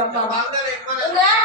నువ్వు